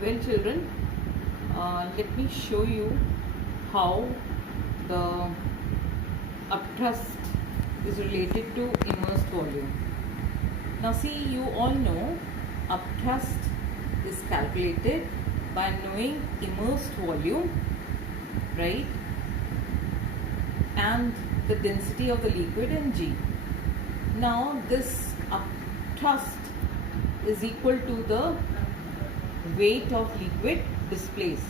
Well, children, let me show you how the upthrust is related to immersed volume. Now, see, you all know upthrust is calculated by knowing immersed volume, right? And the density of the liquid in G. Now, this upthrust is equal to the weight of liquid displaced.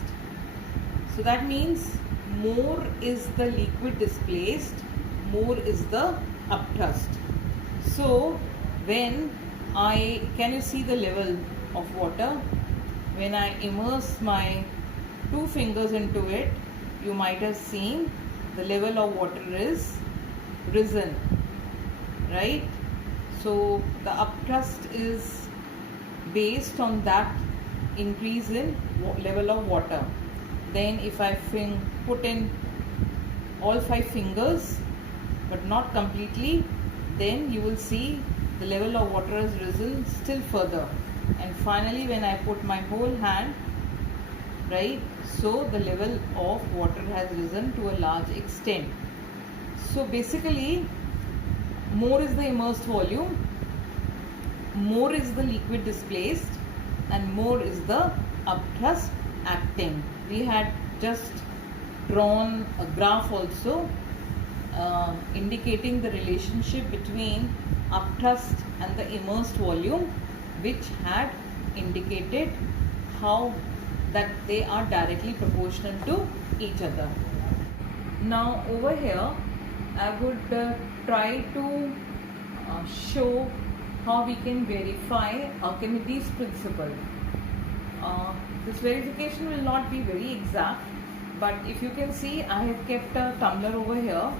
So that means more is the liquid displaced, more is the upthrust. So when can you see the level of water? When I immerse my 2 fingers into it, you might have seen the level of water is risen, right? So the upthrust is based on that increase in level of water. Then if I put in all 5 fingers but not completely, then you will see the level of water has risen still further, and finally when I put my whole hand, right, so the level of water has risen to a large extent. So basically, more is the immersed volume, more is the liquid displaced, and more is the upthrust acting. We had just drawn a graph also indicating the relationship between upthrust and the immersed volume, which had indicated how that they are directly proportional to each other. Now over here I would try to show how we can verify Archimedes' principle. This verification will not be very exact, but if you can see, I have kept a tumbler over here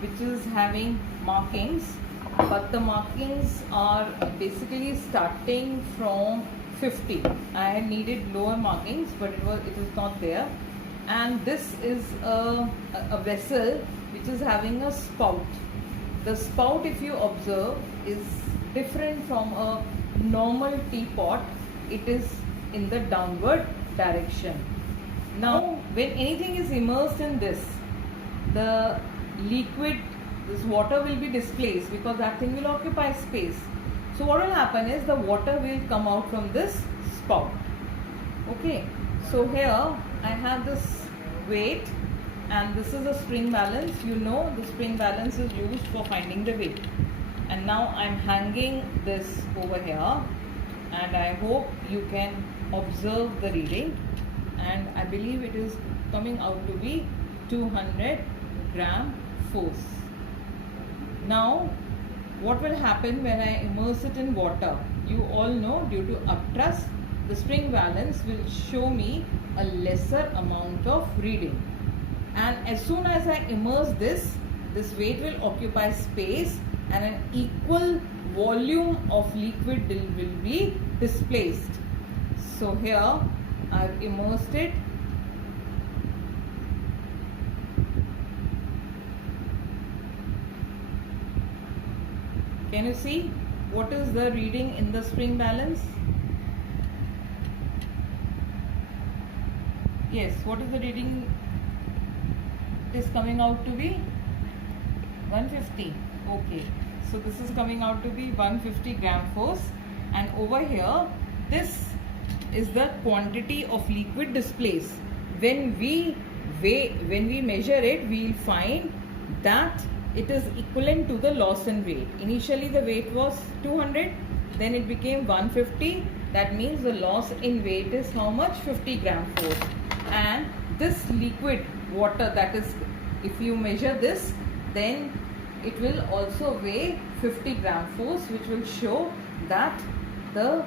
which is having markings, but the markings are basically starting from 50. I had needed lower markings, but it was not there. And this is a vessel which is having a spout. The spout, if you observe, is different from a normal teapot. It is in the downward direction. Now, when anything is immersed in this, the liquid, this water will be displaced because that thing will occupy space. So what will happen is the water will come out from this spout. Okay, so here I have this weight and this is a spring balance. You know the spring balance is used for finding the weight. And now I'm hanging this over here, and I hope you can observe the reading, and I believe it is coming out to be 200 gram force. Now what will happen when I immerse it in water? You all know, due to upthrust, the spring balance will show me a lesser amount of reading, and as soon as I immerse this weight will occupy space and an equal volume of liquid will be displaced. So here I've immersed it. Can you see what is the reading in the spring balance? Yes, what is the reading? It is coming out to be 150. Okay, so this is coming out to be 150 gram force, and over here this is the quantity of liquid displaced. When we measure it, we will find that it is equivalent to the loss in weight. Initially the weight was 200, then it became 150. That means the loss in weight is how much? 50 gram force. And this liquid water, that is, if you measure this, then it will also weigh 50 gram force, which will show that the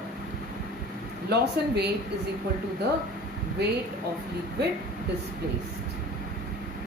loss in weight is equal to the weight of liquid displaced.